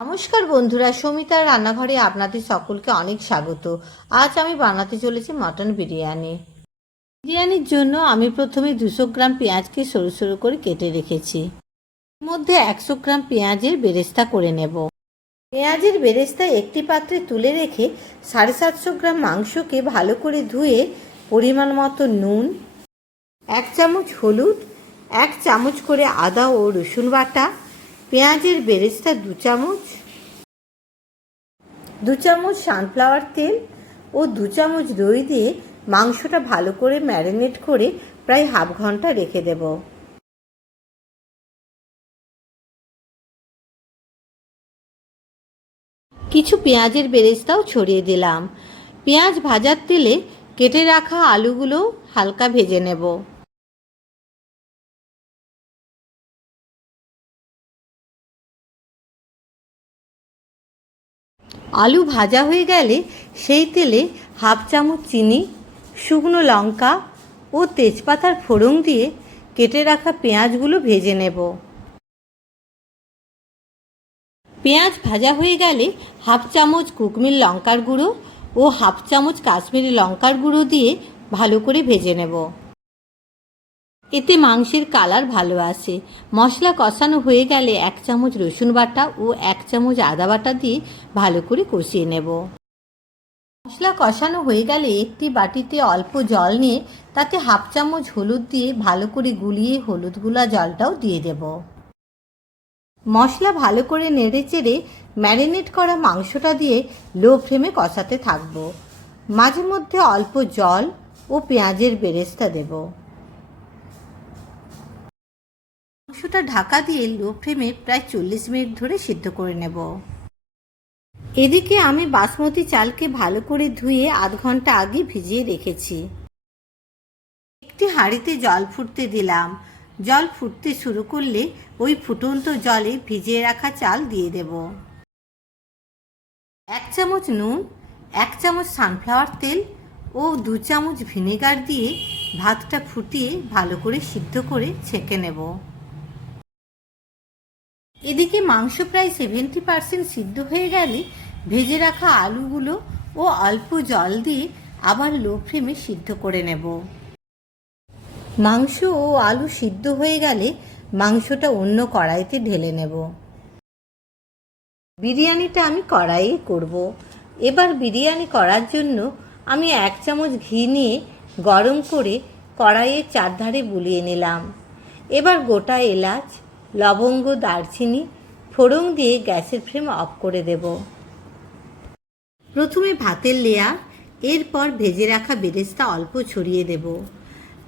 নমস্কার বন্ধুরা, সমিতার রান্নাঘরে আপনাদের সকলকে অনেক স্বাগত। আজ আমি বানাতে চলেছি মটন বিরিয়ানি। বিরিয়ানির জন্য আমি প্রথমে 200 গ্রাম পেঁয়াজকে সরু সরু করে কেটে রেখেছি। এর মধ্যে 100 গ্রাম পেঁয়াজের বেরেস্তা করে নেব। পেঁয়াজের বেরেস্তা একটি পাত্রে তুলে রেখে 750 গ্রাম মাংসকে ভালো করে ধুয়ে পরিমাণ মতো নুন, 1 চামচ হলুদ, 1 চামচ করে আদা ও রসুন বাটা, পেঁয়াজের বেরেস্তা 2 চামচ, 2 চামচ সানফ্লাওয়ার তেল ও 2 চামচ দই দিয়ে মাংসটা ভালো করে ম্যারিনেট করে প্রায় হাফ ঘন্টা রেখে দেব। কিছু পেঁয়াজের বেরেস্তাও ছড়িয়ে দিলাম। পেঁয়াজ ভাজার তেলে কেটে রাখা আলুগুলো হালকা ভেজে নেব। আলু ভাজা হয়ে গেলে সেই তেলে হাফ চামচ চিনি, শুকনো লঙ্কা ও তেজপাতার ফোড়ন দিয়ে কেটে রাখা পেঁয়াজগুলো ভেজে নেব। পেঁয়াজ ভাজা হয়ে গেলে হাফ চামচ কুকমির লঙ্কার গুঁড়ো ও হাফ চামচ কাশ্মীরি লঙ্কার গুঁড়ো দিয়ে ভালো করে ভেজে নেব। এতে মাংসের কালার ভালো আসে। মশলা কষানো হয়ে গেলে 1 চামচ রসুন বাটা ও 1 চামচ আদা বাটা দিয়ে ভালো করে কষিয়ে নেব। মশলা কষানো হয়ে গেলে একটি বাটিতে অল্প জল নিয়ে তাতে হাফ চামচ হলুদ দিয়ে ভালো করে গুলিয়ে হলুদ গুলা জলটাও দিয়ে দেব। মশলা ভালো করে নেড়েচেড়ে ম্যারিনেট করা মাংসটা দিয়ে লো ফ্লেমে কষাতে থাকবো। মাঝে মধ্যে অল্প জল ও পেঁয়াজের বেরেস্তা দেব। মাংসটা ঢাকা দিয়ে লো ফ্লেমে প্রায় 40 মিনিট ধরে সিদ্ধ করে নেব। এদিকে আমি বাসমতি চালকে ভালো করে ধুয়ে আধ ঘন্টা আগে ভিজিয়ে রেখেছি। একটি হাঁড়িতে জল ফুটতে দিলাম। জল ফুটতে শুরু করলে ওই ফুটন্ত জলে ভিজিয়ে রাখা চাল দিয়ে দেব। 1 চামচ নুন, 1 চামচ সানফ্লাওয়ার তেল ও 2 চামচ ভিনেগার দিয়ে ভাতটা ফুটিয়ে ভালো করে সিদ্ধ করে ছেঁকে নেব। এদিকে মাংস প্রায় 70% সিদ্ধ হয়ে গেলে ভেজে রাখা আলুগুলো ও অল্প জল দিয়ে আবার লো ফ্লেমে সিদ্ধ করে নেব। মাংস ও আলু সিদ্ধ হয়ে গেলে মাংসটা অন্য কড়াইতে ঢেলে নেব। বিরিয়ানিটা আমি কড়াইয়ে করব। এবার বিরিয়ানি করার জন্য আমি 1 চামচ ঘি নিয়ে গরম করে কড়াইয়ের চারধারে বুলিয়ে নিলাম। এবার গোটা এলাচ, লবঙ্গ, দারচিনি ফোড়ন দিয়ে গ্যাসের ফ্লেম অফ করে দেব। প্রথমে ভাতের লেয়ার, এরপর ভেজে রাখা বেরেস্তা অল্প ছড়িয়ে দেব।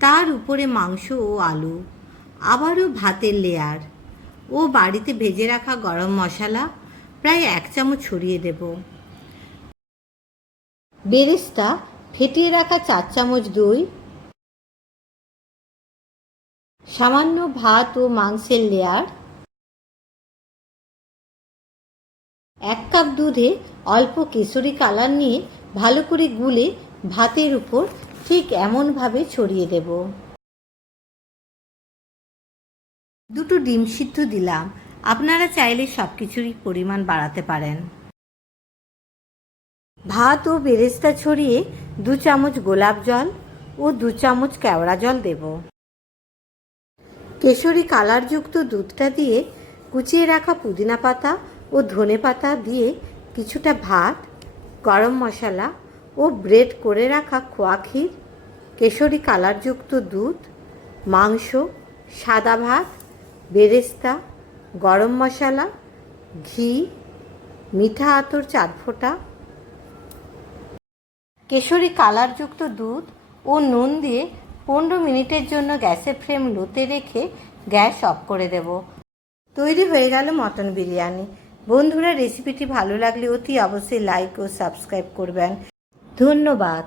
তার উপরে মাংস ও আলু, আবারও ভাতের লেয়ার ও বাড়িতে ভেজে রাখা গরম মশলা প্রায় 1 চামচ ছড়িয়ে দেব। বেরেস্তা, ফেটিয়ে রাখা 4 চামচ দই, সামান্য ভাত ও মাংসের লেয়ার, 1 কাপ দুধে অল্প কেশরি কালার নিয়ে ভালো করে গুলে ভাতের উপর ঠিক এমনভাবে ছড়িয়ে দেব। 2 ডিম সিদ্ধ দিলাম। আপনারা চাইলে সব কিছুরই পরিমাণ বাড়াতে পারেন। ভাত ও বেরেস্তা ছড়িয়ে 2 চামচ গোলাপ জল ও 2 চামচ কেওড়া জল দেব। কেশরি কালারযুক্ত দুধটা দিয়ে কুচিয়ে রাখা পুদিনা পাতা ও ধনে পাতা দিয়ে কিছুটা ভাত, গরম মশলা ও ব্রেড করে রাখা খোয়া ক্ষীর, কেশরি কালারযুক্ত দুধ, মাংস, সাদা ভাত, বেরেস্তা, গরম মশলা, ঘি, মিঠা আতর 4 ফোঁটা, কেশরি কালারযুক্ত দুধ ও নুন দিয়ে 15 মিনিটের জন্য গ্যাসের ফ্লেম লোতে রেখে গ্যাস অফ করে দেব। তৈরি হয়ে গেল মটন বিরিয়ানি। বন্ধুরা, রেসিপিটি ভালো লাগলে অতি অবশ্যই লাইক ও সাবস্ক্রাইব করবেন। ধন্যবাদ।